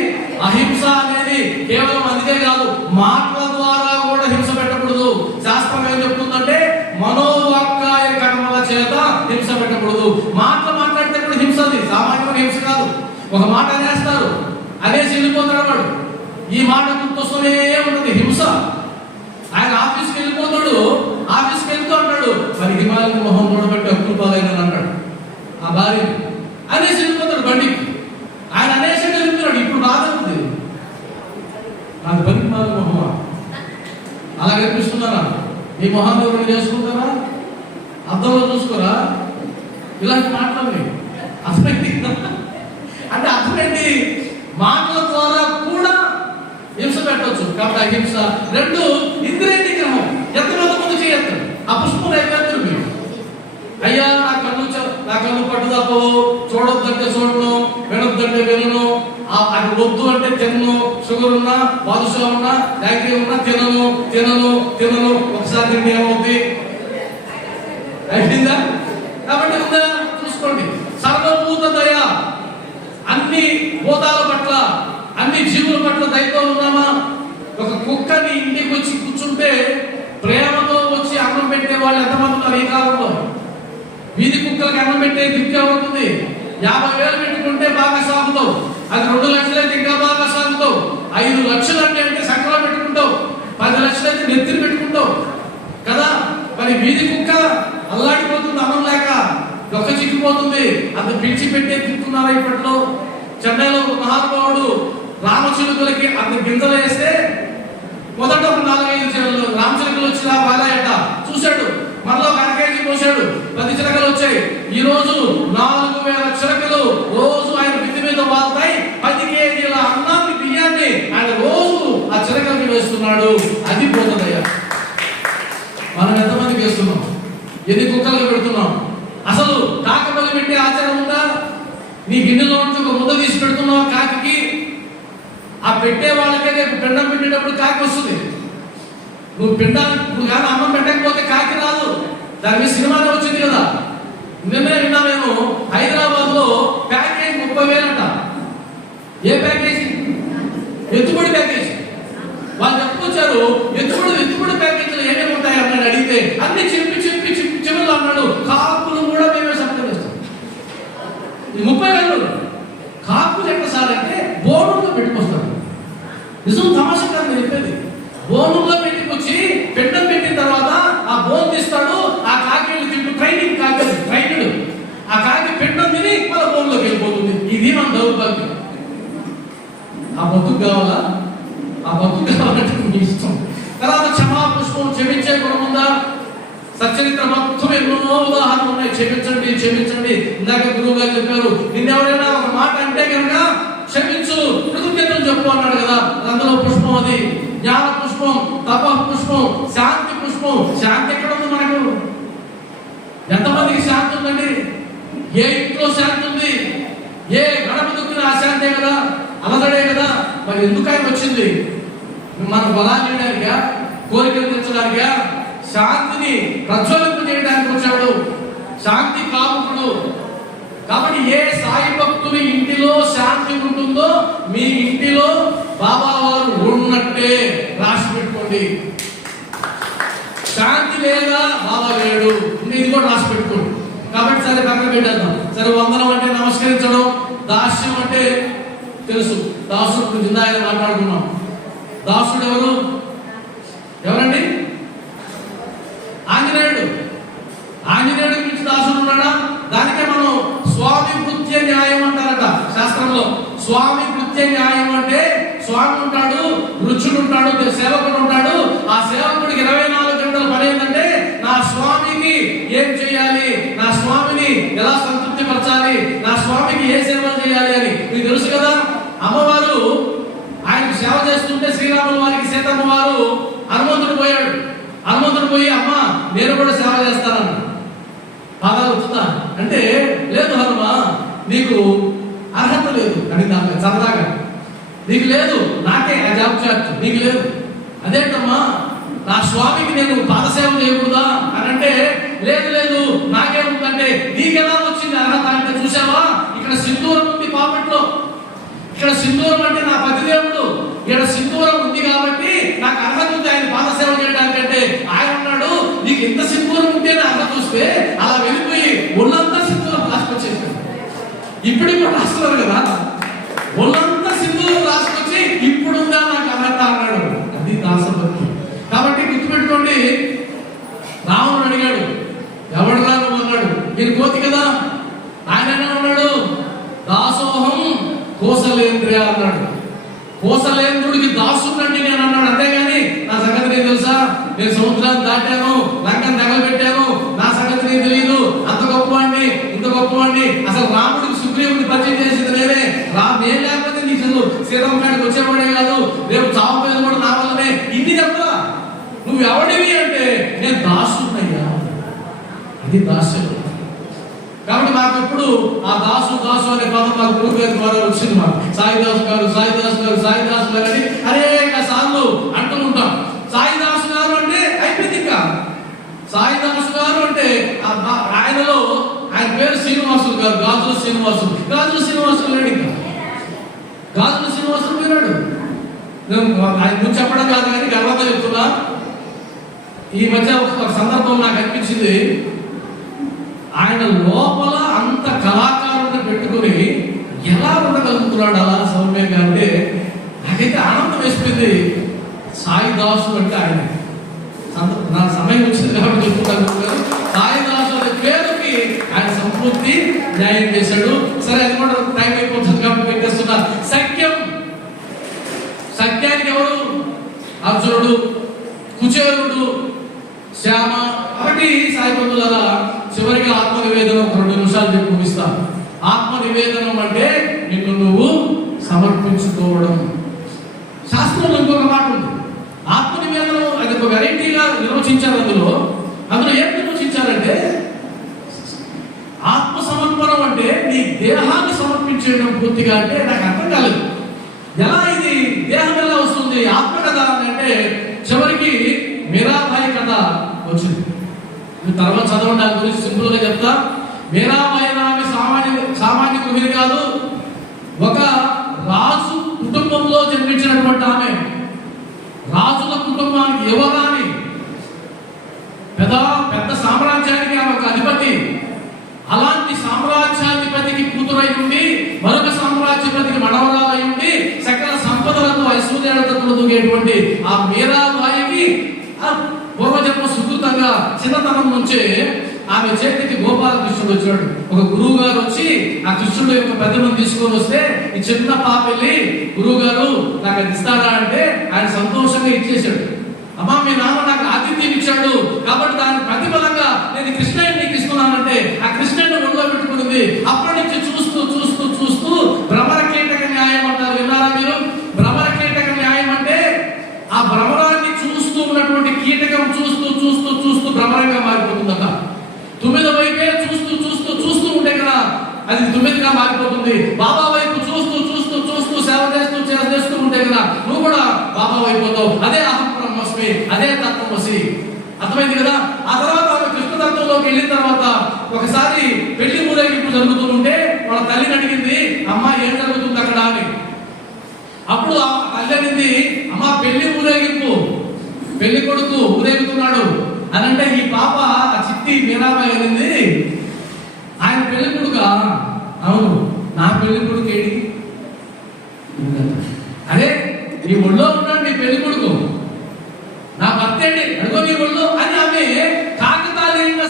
అహింస అనేది కేవలం అందుకే కాదు, మాటల ద్వారా కూడా హింస పెట్టకూడదు. శాస్త్రం ఏం చెప్తుందంటే మనోవాక్కాయ కర్మల చేత హింస పెట్టకూడదు. మాటలు మాట్లాడితే కూడా హింస, అది సామాన్యమైన హింస కాదు. ఒక మాట అనేస్తారు, అనేసి వెళ్ళిపోతాడు వాడు. ఈ మాట గుర్తొస్తూనే ఉంటుంది హింస. ఆయన ఆఫీస్కి వెళ్ళిపోతాడు, ఆఫీస్కి వెళ్తూ అంటాడు మరి హిమాలయ మొహం చూడబట్టి అప్పులు పాలైందని అంటాడు ఆ భార్య. అనేసి వెళ్ళిపోతాడు బండికి. ఆయన అనేసి వెళ్ళిపోతాడు. ఇప్పుడు బాధ ఉంది నాకు బండి మాల మొహమా అలా కనిపిస్తున్నారా? మీ మొహాన్ని ఎవరు చేసుకుంటారా? అర్థంలో చూసుకోరా? ఇలాంటి మాటలు అర్థమైంది అంటే అర్థమైంది. మాటల ద్వారా కూడా హింస పెట్టవచ్చు. కాబట్టి అహింస. 2 ఇంద్రియ నిగ్రహం. ఎంతమంది ముందు చేయొద్దు. ఆ పుష్పం అయిపోతారు మీరు. అయ్యా నా కన్ను పట్టుదప్పో, చూడొద్దంటే చూడను, వినొద్దంటే వినను, అది వద్దు అంటే తినను, షుగర్ ఉన్నా బాదుషా ఉన్నా డైరీ ఉన్నా తినను. ఒకసారి తింటే ఏమవుతుంది? అయిపోయిందా? కాబట్టి ఉందా చూసుకోండి. సర్వభూత దయ, అన్ని భూతాల పట్ల అన్ని జీవుల పట్ల దయతో ఉన్నామా? ఒక కుక్కని ఇంటికి వచ్చి కూర్చుంటే ప్రేమతో వచ్చి అన్నం పెట్టే వాళ్ళు ఎంతమంది ఉన్నారు ఈ కాలంలో? వీధి కుక్కలకి అన్నం పెట్టే దిక్కే ఉంటుంది. 50,000 పెట్టుకుంటే బాగా సాగుతావు. అది 2 లక్షలు అయితే ఇంకా బాగా సాగుతావు. 5 లక్షలు అంటే సంకలో పెట్టుకుంటావు. 10 లక్షలు అయితే నెత్తిని పెట్టుకుంటావు కదా. మరి వీధి కుక్క అల్లాడిపోతుంది అన్నం లేక, దొక్క చిక్కిపోతుంది. అంత పిలిచి పెట్టే తింటున్నారా ఇప్పట్లో? చెన్నైలో ఒక మహానుభావుడు రామచిలుకలకి అంత గింజలు వేస్తే మొదట ఒక 4-5 రామచిలుకలు వచ్చి వాలాయట. చూశాడు, మరలో 1 కేజీ పోసాడు, 10 చిలకలు వచ్చాయి. ఈ రోజు 4,000 చిలకలు రోజు ఆయన బిడ్డ మీద వాళ్తాయి. 10 కేజీల అన్నాన్ని బియ్యాన్ని ఆయన రోజు ఆ చిలకలకి వేస్తున్నాడు. అది పోతుందయ్యా. మనం ఎంతమందికి వేస్తున్నాం? ఎన్ని కుక్కలకు పెడుతున్నాం? అసలు కాకబలి పెట్టే ఆచారం ఉందా? నీ గిన్నెలో నుంచి ఒక ముద్ద తీసి పెడుతున్నావు కాకి. ఆ పెట్టే వాళ్ళకే రేపు పిండం పెట్టేటప్పుడు కాకి వస్తుంది. నువ్వు కానీ అన్నం పెట్టకపోతే కాకి రాదు. దాని మీద సినిమానే వచ్చింది కదా. నిన్నే విన్నా నేను, హైదరాబాద్ లో ప్యాకేజ్ 30,000 అంట. ఏ ప్యాకేజీ? ఎత్తుబడి ప్యాకేజ్. వాళ్ళు చెప్పుకొచ్చారు, ఎత్తుబడి ప్యాకేజీలు ఏమేమి ఉంటాయి అన్నాడు. అడిగితే అన్ని చెప్పి చివరిలో అన్నాడు కాకులు కూడా మేమే సప్లై చేస్తాం. 30,000 కాకులు ఎక్కడ సార్ అంటే బోనుల్లో పెట్టుకొస్తాడు. నిజం తమాషా కాదు నేను చెప్పేది. బోనుల్లో పెట్టుకొచ్చి పిండం పెట్టిన తర్వాత ఆ బోన్ తీస్తాడు. ఆ కాకి తింటూ ట్రైనింగ్ ట్రైనడ్ ఆ కాకి పిండం తిని మన బోన్లోకి వెళ్ళిపోతుంది. ఇది మన దౌర్భాగ్యం. ఆ బతుకు కావాలా? ఆ బతుకు కావాలంటే మీ ఇష్టం. తర్వాత క్షమా పుష్పం, క్షమించే గుణం ఉందా? సచ్చరిత్ర మొత్తం ఎన్నో ఉదాహరణలు ఉన్నాయి. క్షమించండి. ఇందాక గురువు గారు చెప్పారు, నిన్నెవరైనా ఒక మాట అంటే కనుక క్షమించు, కృతజ్ఞతలు చెప్పు అన్నాడు కదా. అందులో పుష్పం అది. జ్ఞాన పుష్పం, తప పుష్పం, శాంతి పుష్పం. శాంతి ఎక్కడ ఉంది మనకు? ఎంతమందికి శాంతి ఉందండి? ఏ ఇంట్లో శాంతి ఉంది? ఏ గడప దుక్కిన అశాంతే కదా. అలదడే కదా. మరి ఎందుకు ఆయన వచ్చింది? మన బలాన్ని చేయడానికా, కోరికలు తెచ్చడానికా? శాంతిని ప్రజ్వలింప చేయడానికి వచ్చాడు, శాంతి కాముకుడు. కాబట్టి ఏ సాయి భక్తుని ఇంటిలో శాంతి ఉంటుందో మీ ఇంటిలో బాబా వారు ఉన్నట్టే. రాసి పెట్టుకోండి. శాంతి లేదా బాబా లేడు, ఇది కూడా రాసి పెట్టుకోండి. కాబట్టి సరే పక్కన పెట్టేద్దాం. సరే, వందనం అంటే నమస్కరించడం, దాస్యం అంటే తెలుసు. దాసుడు గురించి ఆయన మాట్లాడుకున్నాం. దాసుడు ఎవరండి? ఆంజనేయుడు. ఆంజనేయుడు గురించి దాసుడు ఉన్నాడా? దానికే మనం స్వామి కృత్య న్యాయం అంటారట శాస్త్రంలో. స్వామి కృత్య న్యాయం అంటే స్వామి ఉంటాడు, రుచుడు ఉంటాడు, సేవకుడు ఉంటాడు. ఆ సేవకుడికి 24 గంటలు పని ఏంటంటే నా స్వామికి ఏం చేయాలి, నా స్వామిని ఎలా సంతృప్తి పరచాలి, నా స్వామికి ఏ సేవలు చేయాలి అని. మీకు తెలుసు కదా, అమ్మవారు ఆయనకు సేవ చేస్తుంటే శ్రీరాముల వారికి సీతమ్మ వారు హనుమంతుడు పోయాడు. హనుమంతుడు పోయి అమ్మ నేను కూడా సేవ చేస్తానన్న. పాదాలు వచ్చుతా అంటే లేదు హనుమ, నీకు అర్హత లేదు అని నాకు సరదాగా. నీకు లేదు, నాకే ఆ జాబ్ చార్జ్, నీకు లేదు. అదేంటమ్మా, నా స్వామికి నేను పాదసేవ చేయకూడదా అని అంటే లేదు లేదు నాకేముందంటే నీకెలా వచ్చింది అర్హత అంటే చూసావా, ఇక్కడ సింధూరం ఉంది పాపట్లో. ఇక్కడ సింధూరం అంటే నా పతిదేవుడు, ఇక్కడ సింధూరం ఉంది కాబట్టి నాకు అర్హత ఉంది ఆయన పాదసేవ చేయడానికి. అంటే ఆయన అన్నాడు నీకు ఇంత సింధూరం ఉంటేనే అర్హత వస్తే అలా వెళ్ళిపోయి ఒళ్ళంతా సింధూరం రాసుకొచ్చేసాడు. ఇప్పుడు రాస్తున్నారు కదా, ఒళ్ళంతా సింధూరం రాసుకొచ్చి ఇప్పుడుందా నాకు అర్హత అన్నాడు. అది దాసభక్తి. కాబట్టి గుర్తుపెట్టుకోండి, రాముడు అడిగాడు ఎవడు రా నువ్వు అన్నాడు. మీరు కోతి కదా. ఆయన అన్నాడు దాసోహం కోసలేంద్రియ అన్నాడు. కోసలేంద్రుడికి దాసుడండి నేను అన్నాడు. అంతేగాని నా సంగతి నీకు తెలుసా, నేను సముద్రాన్ని దాటాను, లంకను తగలబెట్టాను, నా సంగతి నీకు తెలియదు, అంత గొప్పవాడిని ఇంత గొప్పవాడిని. అసలు రాముడికి సుగ్రీవుడిని పరిచయం చేసింది నేనే. నేను లేకపోతే నీ సీతమ్మ కాడికి వచ్చేవాడే కాదు, రేపు చావు మీద కూడా నా వల్లనే. ఇన్ని చెప్పా నువ్వు ఎవడివి అంటే నేను దాసుడయ్యా. అది దాస్యం. కాబట్టి మాకు ఎప్పుడు ఆ దాసు దాసు అనే పదం మాకు గురువు గారి ద్వారా వచ్చింది. మాకు సాయిదాసు గారు సాయిదాసు గారు సాయిదాసు గారు అని అనేక సార్లు అంటూ ఉంటాం. సాయిదాసు గారు అంటే అయిపోయింది. ఇంకా సాయిదాసు గారు అంటే ఆయనలో ఆయన పేరు శ్రీనివాసులు గారు, గాజుల శ్రీనివాసులు. గాజుల శ్రీనివాసులు లేడు, ఇంకా గాజుల శ్రీనివాసులు విన్నాడు. ఆయన నువ్వు చెప్పడం కాదు కానీ గర్వంగా చెప్తున్నా. ఈ మధ్య ఒక సందర్భం నాకు అనిపించింది, ఆయన లోపల అంత కళాకారుని పెట్టుకుని ఎలా ఉండగలుగుతున్నాడు అలా సౌమ్యంగా అంటే నాకైతే ఆనందం వేసిపోయింది. సాయిదాసు అంటే ఆయన నా సమయం వచ్చింది కాబట్టి చెప్తున్నాను. సాయిదాసు అనే పేరుకి ఆయన సంపూర్తి న్యాయం చేశాడు. సరే, అది కూడా టైం అయిపోతుంది కాబట్టి పెట్టేస్తున్నా. సఖ్యం, సఖ్యానికి ఎవరు? అర్జునుడు, కుచేరుడు, శ్యామ. కాబట్టి సాయి బంధువులారా, చివరిగా ఆత్మ నివేదనం 2 నిమిషాలు చెప్పి ముగిస్తాను. ఆత్మ నివేదనం అంటే నిన్ను నువ్వు సమర్పించుకోవడం. శాస్త్రంలో ఇంకొక మాట ఉంది. ఆత్మ నివేదనం అది ఒక వెరైటీగా నిర్వచించారు. అందులో ఏం నిర్వచించారంటే ఆత్మ సమర్పణం అంటే నీ దేహాన్ని సమర్పించేయడం పూర్తిగా. అంటే నాకు అర్థం కాలేదు, ఎలా ఇది దేహం ఎలా వస్తుంది ఆత్మ కదా అని అంటే చివరికి మీరాబాయి కథ వచ్చింది. తర్వాత చదవండి, దాని గురించి సింపుల్ గా చెప్తా. మీరాబాయి ఆమె సామాన్య గృహిణి కాదు, ఒక రాజు కుటుంబంలో జన్మించినటువంటి ఆమె. రాజుల కుటుంబానికి యువరాణి, పెద్ద సామ్రాజ్యానికి ఆమె ఒక అధిపతి. అలాంటి సామ్రాజ్యాధిపతికి కూతురై ఉండి మరొక సామ్రాజ్యాధిపతికి మనవరాలై ఉండి సకల సంపదలతో ఐశ్వర్యాలతో దూకేటువంటి ఆ మీరాబాయికి పూర్వజన్మ సుకృతంగా చిన్నతనం నుంచే ఆమె చేతికి గోపాలకృష్ణుడు వచ్చాడు. ఒక గురువు గారు వచ్చి ఆ కృష్ణుడు యొక్క పెద్దలను తీసుకొని వస్తే ఈ చిన్న పాప వెళ్ళి గురువు గారు నాకు అది ఇస్తారా అంటే ఆయన సంతోషంగా ఇచ్చేశాడు. అమ్మా, మీ నాన్న నాకు ఆతిథ్యం ఇచ్చాడు కాబట్టి దాని ప్రతిఫలంగా నేను కృష్ణుడిని నీకు ఇస్తున్నానంటే ఆ కృష్ణుడిని ఒళ్ళో పెట్టుకుంది. అప్పటి నుంచి చూస్తూ చూస్తూ చూస్తూ భ్రమర కీటక న్యాయం అంటారు, విన్నారా మీరు? భ్రమర కీటక న్యాయం అంటే ఆ భ్రమరాన్ని చూస్తూ ఉన్నటువంటి కీటకం చూస్తూ చూస్తూ చూస్తూ భ్రమరంగా మారిపోతుందట. 9 వైపే చూస్తూ చూస్తూ చూస్తూ ఉంటే కదా అది 9గా మారిపోతుంది. బాబా వైపు చూస్తూ చూస్తూ చూస్తూ సేవ కూడా బాబా అయిపోతావు. అదే అహం బ్రహ్మస్మి, అదే తత్వమసి. అర్థమైంది కదా? ఆ తర్వాత ఆమె కృష్ణతత్వంలోకి వెళ్ళిన తర్వాత ఒకసారి పెళ్లి ఊరేగింపు జరుగుతుంటే వాళ్ళ తల్లిని అడిగింది, అమ్మ ఏం జరుగుతుంది అక్కడ అని. అప్పుడు ఆ తల్లి అడిగింది, అమ్మ పెళ్లి ఊరేగింపు, పెళ్లి కొడుకు ఊరేగుతున్నాడు అని అంటే ఈ పాప ఆ చిట్టి మీరాబాయి అనింది, ఆయన పెళ్లి కొడుకా? అవును, నా పెళ్లి కొడుకు ఏంటి? అరే నీ ఒళ్ళో ఉన్నాడు నీ పెళ్లి కొడుకు, నా భర్త ఏంటి అడుగో నీ ఒళ్ళో అని ఆమె కాకతాళీయంగా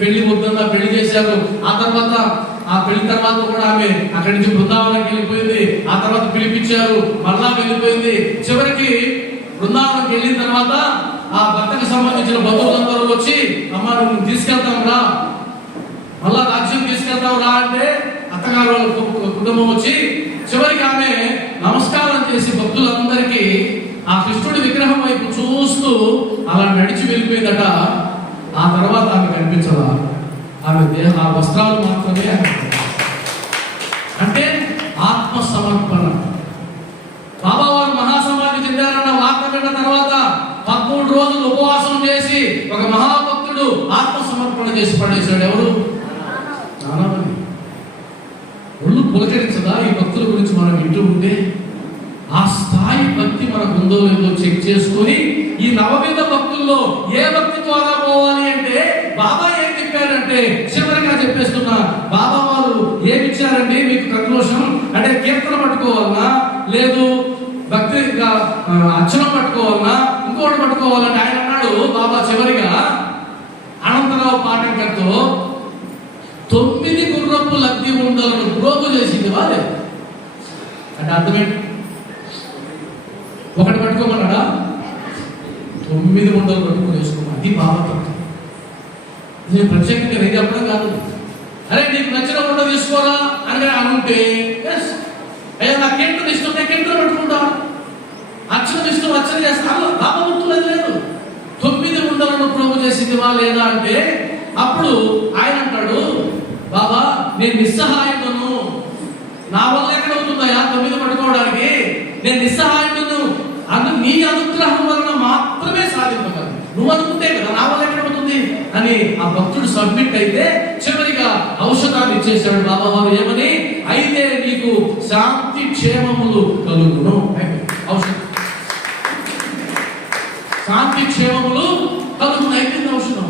పెళ్లి ముద్దన్నా పెళ్లి చేశారు. ఆ తర్వాత ఆ పెళ్లి తర్వాత కూడా ఆమె అక్కడి నుంచి బృందావనానికి వెళ్ళిపోయింది. ఆ తర్వాత పిలిపించారు, మళ్ళా వెళ్ళిపోయింది. చివరికి బృందావనానికి వెళ్ళిన తర్వాత ఆ భర్తకు సంబంధించిన బంధువులందరూ వచ్చి, అమ్మ నువ్వు తీసుకెళ్తాం రా, మళ్ళా రాజ్యం తీసుకెళ్తాం రా అంటే అత్తగారు వాళ్ళ కుటుంబం వచ్చి చివరికి ఆమె నమస్కారం చేసి భక్తులందరికీ ఆ కృష్ణుడి విగ్రహం వైపు చూస్తూ అలా నడిచి వెళ్ళిపోయిందట. ఆ తర్వాత ఆమె కనిపించదా, ఆమె ఆ వస్త్రాలు మాత్రమే. అంటే ఆత్మ సమర్పణ. బాబా వారు మహాసమాధి చెందారన్న వార్త విన్న తర్వాత 13 రోజులు ఉపవాసం చేసి ఒక మహాభక్తుడు ఆత్మ సమర్పణ చేసి పడేశాడు. ఎవరు? నానామణి. ఒళ్ళు పులకరించదా ఈ భక్తుల గురించి మనం వింటూ ఉంటే? ఆ స్థాయి భక్తి మనకు ఉందో లేదో చెక్ చేసుకొని ఈ నవవిధ భక్తుల్లో ఏ భక్తి ద్వారా పోవాలి అంటే బాబా ఏం చెప్పారంటే చివరిగా చెప్పేస్తున్నా, బాబా వారు ఏమి ఇచ్చారండి మీకు కంక్లూషన్ అంటే కీర్తన పట్టుకోవాలన్నా, లేదు భక్తిగా అర్చనం పట్టుకోవాలన్నా, ఇంకోటి పట్టుకోవాలంటే ఆయన అన్నాడు బాబా చివరిగా అనంతరావు పాఠంకర్తో 9 గుర్రపు లబ్ధి ఉండలను ప్రోగు చేసింది వాళ్ళే అంటే అర్థమేంటి? ఒకటి పట్టుకోమన్నాడా? 9 ఉండలు పట్టుకుని వేసుకోమని. అది బాబా తత్వం. నేను ప్రత్యేకంగా నేను చెప్పడం కాదు. అరే నీకు నచ్చిన ఉండ తీసుకోరా అని అనుంటే అయ్యా నాకు కీర్తన ఇష్టం, నేను కీర్తన పట్టుకుంటా, అర్చన ఇష్టం అర్చన చేస్తాను. బాబా గుర్తులేదు లేదు. 9 ఉండలను ప్రోగు చేసిందివా లేదా అంటే అప్పుడు ఆయన అంటాడు, బాబా నేను నిస్సహాయుడను, నా వల్ల ఎక్కడ అవుతుందయా 9 పట్టుకోవడానికి, నేను నిస్సహాయుడను, నీ అనుగ్రహం వలన మాత్రమే సాధింపగలను, నువ్వు అనుకుంటే కదా నా వల్ల ఎక్కడ అవుతుంది అని ఆ భక్తుడు సబ్మిట్ అయితే చివరిగా ఔషధాన్ని ఇచ్చేశాడు బాబా వారు. ఏమని? అయితే నీకు శాంతి క్షేమములు కలుగును. ఔషధం శాంతి క్షేమములు కలుగును అయిపోయింది ఔషధం.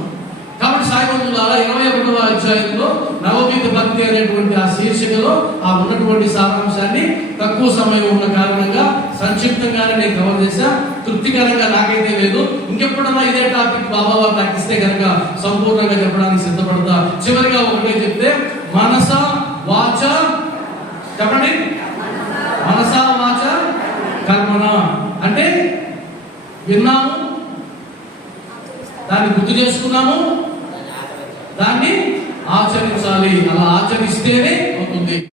కాబట్టి సాయిబంధులారా 21వ అధ్యాయంలో నవవిధ భక్తి అనేటువంటి ఆ శీర్షికలో ఆ ఉన్నటువంటి సారాంశాన్ని తక్కువ సమయం ఉన్న కారణంగా సంక్షిప్తంగానే నేను కవర్ చేశా. తృప్తికరంగా నాకైతే లేదు. ఇంకెప్పుడన్నా ఇదే టాపిక్ బాబా వారు నాకు ఇస్తే కనుక సంపూర్ణంగా చెప్పడానికి సిద్ధపడతా. చివరిగా ఒకటే చెప్తే, మనస వాచ చెప్పండి, మనస వాచ కర్మణ అంటే విన్నాము, దాన్ని గుర్తు చేసుకున్నాము, దాన్ని ఆచరించాలి. అలా ఆచరిస్తేనే అవుతుంది.